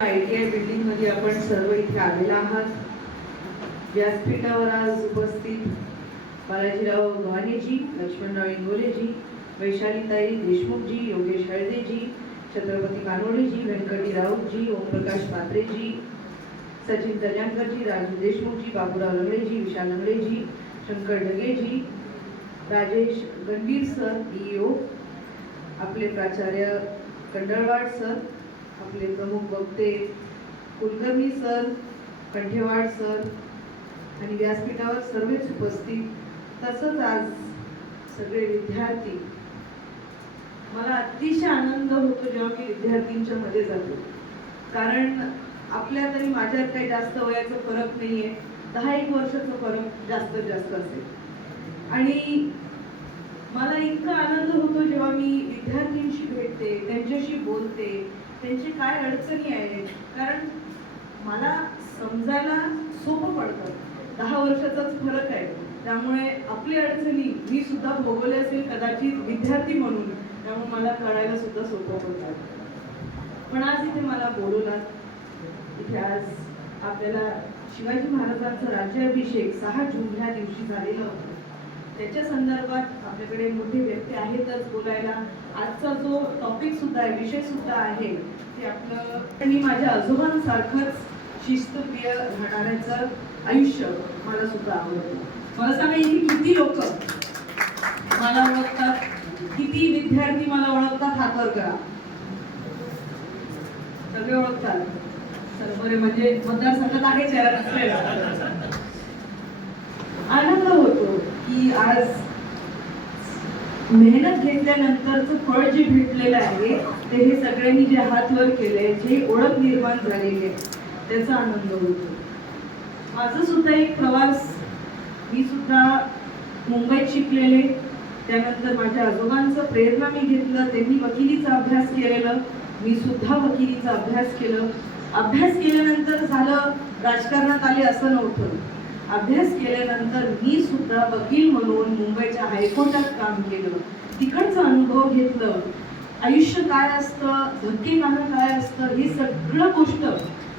I T I बिल्डिंगमध्ये आपण सर्व इथे आलेला आहात. व्यासपीठावर आज उपस्थित बालाजीराव गव्हाणेजी लक्ष्मणराव इंगोलेजी वैशालीताई देशमुखजी योगेश हळदेजी छत्रपती कानोडेजी व्यंकटी राऊतजी ओमप्रकाश पात्रेजी सचिन तल्याणकरजी राजू देशमुखजी बाबूराव लंगडेजी विशाल लंगडेजी शंकर ढगेजी राजेश गंभीर सर ईओ आपले प्राचार्य कंडळवाड सर आपले प्रमुख बघते. कुलकर्णी सर कंठेवाड सर आणि व्यासपीठावर सर्वच उपस्थित. तसंच आज सगळे विद्यार्थी. मला अतिशय आनंद होतो जेव्हा मी विद्यार्थ्यांच्या मध्ये जातो. कारण आपल्या तरी माझ्यात काही जास्त वयाचा फरक नाहीये. दहा एक वर्षाचा फरक जास्तीत जास्त असेल. आणि मला इतका आनंद होतो जेव्हा मी विद्यार्थ्यांशी भेटते त्यांच्याशी बोलते. त्यांची काय अडचणी आहेत कारण मला समजायला सोपं पडतं. दहा वर्षाचाच फरक आहे. त्यामुळे आपली अडचणी मी सुद्धा भोगवले असेल कदाचित विद्यार्थी म्हणून. त्यामुळे मला कळायला सुद्धा सोपं पडतात पण आज इथे मला बोलवलात. इथे आज आपल्याला शिवाजी महाराजांचा राज्याभिषेक सहा जून ह्या दिवशी झालेला होता. त्याच्या संदर्भात आपल्याकडे मोठे व्यक्ती आहेतच बोलायला. आजचा जो टॉपिक सुद्धा आहे विषय सुद्धा आहे ते आपलं आणि माझ्या आजोबांसारखंच शिस्तप्रिय राहणाऱ्याचं आयुष्य मला सुद्धा आवडतं. मला सांगा इथे किती लोक? मला ओळखतात. किती विद्यार्थी मला ओळखतात? हाकर करा. सगळे ओळखतात. तर बरे म्हणजे मतदारसंघात आहे चेहरा नसलेला. आनंद होतो. की आज मेहनत घेतल्यानंतरचं फळ जे भेटलेलं आहे ते हे सगळ्यांनी जे हात वर केले जे ओळख निर्माण झालेली आहे त्याचा आनंद होतो. माझा सुद्धा एक प्रवास मी सुद्धा मुंबईत शिकलेले त्यानंतर माझ्या आजोबांचं प्रेरणा मी घेतलं त्यांनी वकिलीचा अभ्यास केलेलं मी सुद्धा वकिलीचा अभ्यास केलं. अभ्यास केल्यानंतर झालं राजकारणात आले असं नव्हतं. अभ्यास केल्यानंतर मी सुद्धा वकील म्हणून मुंबईच्या हायकोर्टात काम केलं. तिकडचा अनुभव घेतलं. आयुष्य काय असतं? धक्के खाणं काय असतं? हे सगळं गोष्ट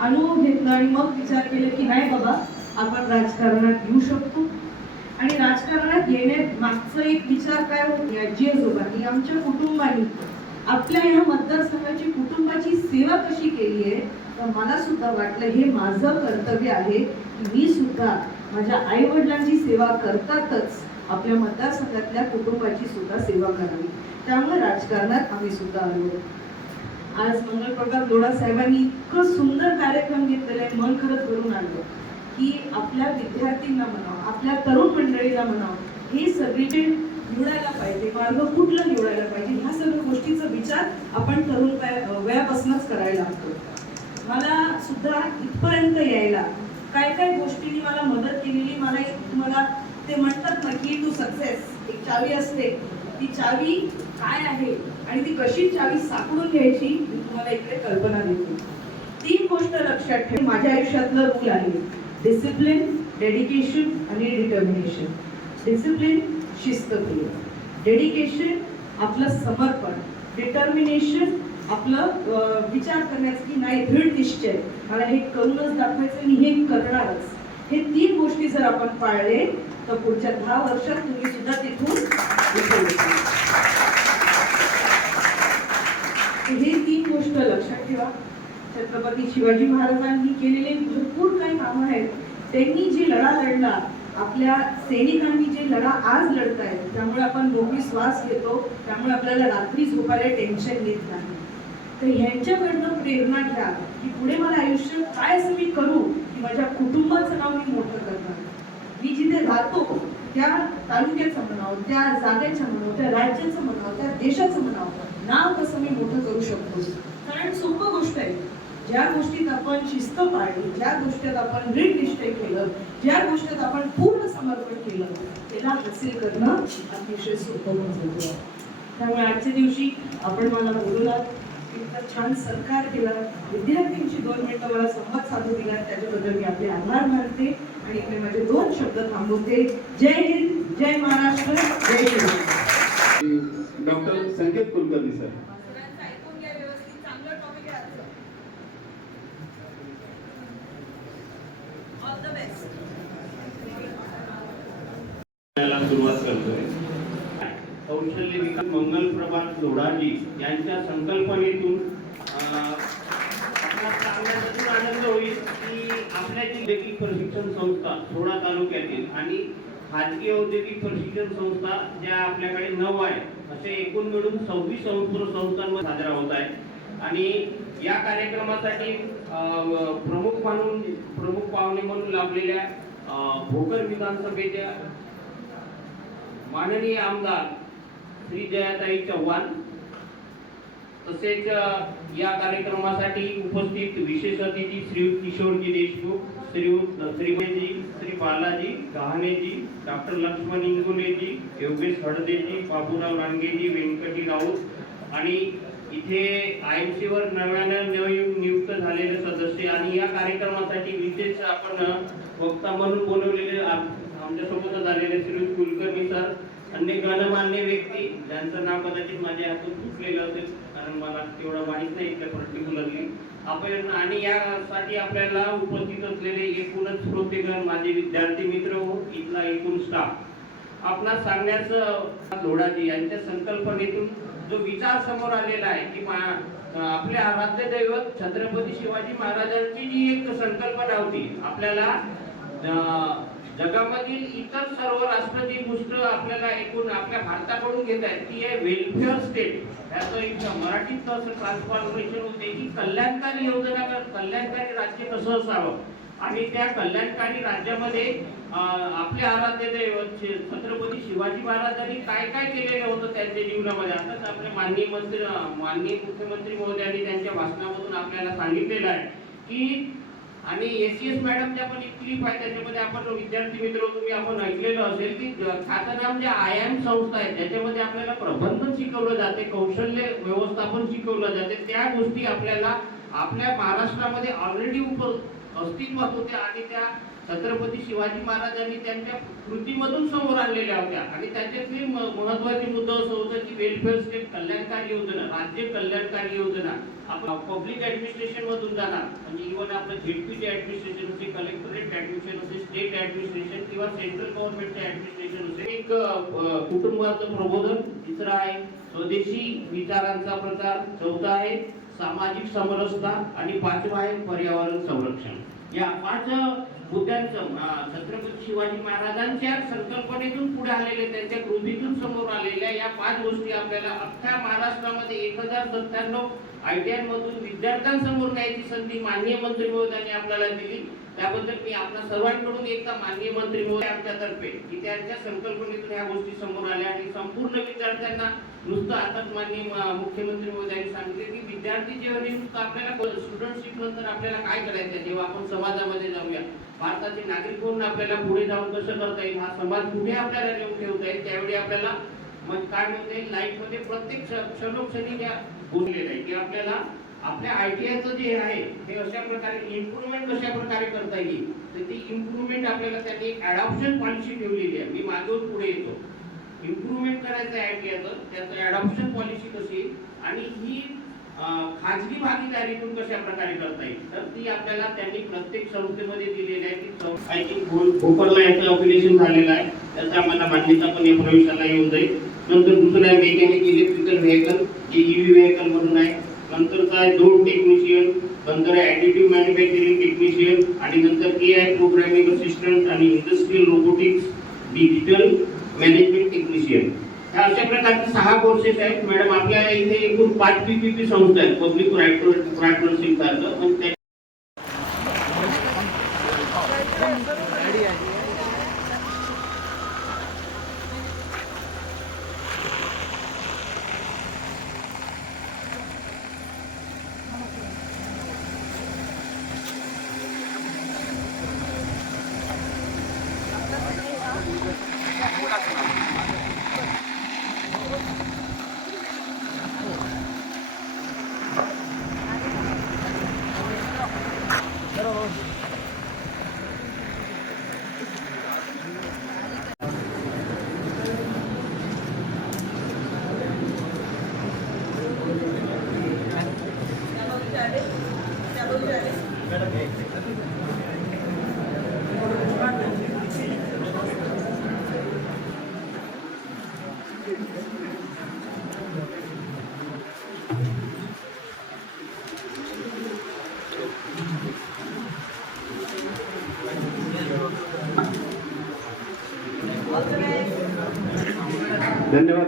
अनुभव घेतलं आणि मग विचार केला की नाही बाबा आपण राजकारणात येऊ शकतो. आणि राजकारणात येण्यात मागचा एक विचार काय होती आजी आजोबांनी आमच्या कुटुंबानी आपल्या ह्या मतदारसंघाची कुटुंबाची सेवा कशी केली आहे? तर मला सुद्धा वाटलं हे माझं कर्तव्य आहे की मी सुद्धा माझ्या आई वडिलांची सेवा करतातच आपल्या मतदारसंघातल्या कुटुंबाची सुद्धा सेवा करावी. त्यामुळे राजकारणात आम्ही सुद्धा आलो. आज मंगलप्रभात लोढा साहेबांनी इतकं सुंदर कार्यक्रम घेतलेलं आहे मन खरंच भरून आलं की आपल्या विद्यार्थ्यांना म्हणावं आपल्या तरुण मंडळीला म्हणावं हे सगळीकडे निवडायला पाहिजे मार्ग कुठला निवडायला पाहिजे ह्या सर्व गोष्टीचा विचार आपण तरुण वयापासूनच करायला लागतो. मला सुद्धा इथपर्यंत यायला काय काय गोष्टींनी मला मदत केलेली. मला एक मला ते म्हणतात ना की टू सक्सेस एक चावी असते. ती चावी काय आहे आणि ती कशी चावी सापडून घ्यायची मी तुम्हाला इकडे कल्पना देते. तीन गोष्ट लक्षात ठेव. माझ्या आयुष्यातलं रूल आहे. डिसिप्लिन डेडिकेशन आणि डिटर्मिनेशन डिसिप्लिन शिस्तप्रिय. डेडिकेशन आपलं समर्पण. डिटर्मिनेशन आपलं विचार करण्याचं की नाही दृढ निश्चय. मला हे करूनच दाखवायचं आणि हे करणारच. हे तीन गोष्टी जर आपण पाळले तर पुढच्या दहा वर्षात तुम्ही सुद्धा तिथून हे तीन गोष्ट लक्षात ठेवा. छत्रपती शिवाजी महाराजांनी केलेले भरपूर काही कामं आहेत. त्यांनी जे लढा लढला आपल्या सैनिकांनी जे लढा आज लढतायत त्यामुळे आपण दोघी श्वास घेतो त्यामुळे आपल्याला रात्री झोपायला टेन्शन येत नाही. तर ह्यांच्याकडनं प्रेरणा घ्या की पुढे मला आयुष्य काय असं मी करू की माझ्या कुटुंबाचं नाव मी मोठं करणार. मी जिथे राहतो त्या तालुक्याचं म्हणावं त्या जागेचं म्हणावं त्या राज्याचं म्हणावं त्या देशाचं म्हणावं नाव कसं मी मोठं करू शकतो. कारण सोपं गोष्ट आहे. ज्या गोष्टीत आपण शिस्त पाळली ज्या गोष्टीत आपण दृढ निश्चय केलं ज्या गोष्टीत आपण पूर्ण समर्पण केलं त्याला हासिल करणं अतिशय सोपं होऊन जातं त्यामुळे आजच्या दिवशी आपण मला बोलवलात इतका छान सरकार दिला. विद्यार्थ्यांची दोन मिनिटं मला संवाद साधू दिला. त्याच्याबद्दल मी आपले आभार मानते आणि मी माझे दोन शब्द थांबवते. जय हिंद जय महाराष्ट्र जय हिंद डॉक्टर संकेत कुलकर्णी सर. सुरुवात करतोय. कौशल्य विकास मंगल प्रभात लोढाजी यांच्या संकल्पनेतून सांगण्याचा आनंद होईल की आपल्या औद्योगिक प्रशिक्षण संस्था सोळा तालुक्यातील आणि खाजगी औद्योगिक प्रशिक्षण संस्था ज्या आपल्याकडे नऊ आहेत असे एकूण मिळून सव्वीस संस्कृत संस्थांमध्ये साजरा होत आहे आणि या कार्यक्रमासाठी अं, प्रमुख म्हणून प्रमुख पाहुणे म्हणून लाभलेल्या भोकर विधानसभेच्या माननीय आमदार श्री जयाताई चव्हाण तसेच या कार्यक्रमासाठी उपस्थित विशेष अतिथी श्री किशोरजी देशमुख श्री श्रीमयजी श्री बालाजी गहाणेजी डॉक्टर लक्ष्मण इंगुलेजी योगेश हडदेजी बाबूराव रांगेजी व्यंकटी राऊत आणि इथे आय एम सीवर नव्यानं नवीन नियुक्त झालेले सदस्य आणि या कार्यक्रमासाठी विशेष आपण वक्ता म्हणून बोलवलेले आमच्यासोबत आमच्यासोबतच आलेले श्री कुलकर्णी सर अन्य गणमान्य व्यक्ती ज्यांचं नाव कदाचित माझ्या हातून चुकलेलं असेल कारण मला तेवढं माहीत नाही इथल्या पर्टिक्युलरली आपण आणि यासाठी आपल्याला उपस्थित असलेले एकूणच श्रोतेगण माझे विद्यार्थी मित्र हो इथला एकूण स्टाफ आपणास सांगण्याचं धोडाजी यांच्या संकल्पनेतून जो विचार समोर आलेला आहे की मा- आपले आराध्य दैवत छत्रपती शिवाजी महाराजांची जी एक संकल्पना होती आपल्याला जगामधील इतर सर्व राष्ट्र जी गोष्ट आपल्याला एकूण आपल्या भारताकडून घेत आहेत ती आहे वेलफेअर स्टेट त्याचं एक मराठीत असं ट्रान्सफॉर्मेशन होते. की कल्याणकारी योजना कल्याणकारी राज्य कसं असावं? आणि त्या कल्याणकारी राज्यामध्ये आपले आराध्य दैवत छत्रपती शिवाजी महाराजांनी काय काय केलेलं होतं त्यांच्या जीवनामध्ये? आताच आपले माननीय मंत्री माननीय मुख्यमंत्री महोदयांनी त्यांच्या भाषणामधून आपल्याला सांगितलेलं आहे की आणि एसीएस मॅडमच्या पण एक क्लिप आहे त्याच्यामध्ये आपण विद्यार्थी मित्र तुम्ही आपण ऐकलेलं असेल की ज- ख्यातनाम जे आय एम संस्था आहे त्याच्यामध्ये आपल्याला प्रबंधन शिकवलं जाते कौशल्य व्यवस्थापन शिकवलं जाते त्या गोष्टी आपल्याला आपल्या महाराष्ट्रामध्ये ऑलरेडी उप अस्तित्वात होत्या आणि त्या छत्रपती शिवाजी महाराजांनी त्यांच्या कृतीमधून समोर आणलेल्या होत्या. आणि त्याच्यातली महत्त्वाचे मुद्दा असं होतं की वेलफेअर स्टेट कल्याणकारी योजना राज्य कल्याणकारी योजना. आपण पब्लिक ऍडमिनिस्ट्रेशन मधून जाणार. म्हणजे इव्हन आपलं झेडपीचे ऍडमिनिस्ट्रेशन असेल कलेक्टरेट ऍडमिनिस्ट्रेशन असेल स्टेट ऍडमिनिस्ट्रेशन किंवा सेंट्रल गव्हर्नमेंटचे ऍडमिनिस्ट्रेशन असेल एक कुटुंबाचं प्रबोधन. तिसरं आहे स्वदेशी विचारांचा प्रचार. चौथा आहे सामाजिक समरसता आणि पाचवा आहे पर्यावरण संरक्षण. या पाच मुद्द्यांचं छत्रपती शिवाजी महाराजांच्या संकल्पनेतून पुढे आलेले त्यांच्या कृतीतून समोर आलेल्या या पाच गोष्टी आपल्याला अख्ख्या महाराष्ट्रामध्ये एक हजार सत्त्याण्णव आय टी आयमधून विद्यार्थ्यांसमोर न्यायची संधी माननीय मंत्री महोदयांनी आपल्याला दिली. त्याबद्दल मी आपल्या सर्वांकडून एकदा माननीय मंत्री महोदय आमच्यातर्फे की त्यांच्या संकल्पनेतून ह्या गोष्टी समोर आल्या आणि संपूर्ण विद्यार्थ्यांना नुसतं आताच माननीय मुख्यमंत्री महोदयांनी सांगितले की विद्यार्थी जेव्हा हे नुसतं आपल्याला स्टुडंटशिप नंतर आपल्याला काय करायचं आहे जेव्हा आपण समाजामध्ये जाऊया भारताचे नागरिक म्हणून आपल्याला पुढे जाऊन कसं करता येईल हा समाज पुढे आपल्याला नेऊन ठेवता येईल त्यावेळी आपल्याला मग काय म्हणता येईल लाईफमध्ये प्रत्येक क्षणोक्षणी त्या बोललेलं आहे की आपल्याला आपल्या आयटीआयचं जे आहे ते अशा प्रकारे इम्प्रुव्हमेंट कशा प्रकारे करता येईल? तर ती इम्प्रुव्हमेंट आपल्याला त्यांनी एक अडॉप्शन पॉलिसी ठेवलेली आहे. मी मागून पुढे येतो. इम्प्रुव्हमेंट करायचं आहे आयचं त्याचं अडॉप्शन पॉलिसी कशी आणि ही खाजगी भागीदारीतून कशा प्रकारे करता येईल? तर ती आपल्याला त्यांनी प्रत्येक संस्थेमध्ये दिलेली आहे. की आय थिंक भोकरला याचं ऑपरेशन झालेलं आहे. त्याचा आम्हाला मान्यता पण या प्रवेशाला येऊन जाईल. नंतर दुसरं आहे मेकॅनिक इलेक्ट्रिकल व्हेकल जे ईव्ही व्हेकल म्हणून आहे. नंतरचा आहे दोन टेक्निशियन नंतर आहे ॲडिटिव्ह मॅन्युफॅक्चरिंग टेक्निशियन आणि नंतर ए आय प्रोग्रामिंग असिस्टंट आणि industrial robotics digital management technician ह्या अशा प्रकारचे सहा कोर्सेस आहेत. मॅडम आपल्या इथे एकूण पाच पीपीपी संस्था आहेत. पब्लिक प्रायव्हेट नर्सिंग सारखं पण धन्यवाद। मॅडम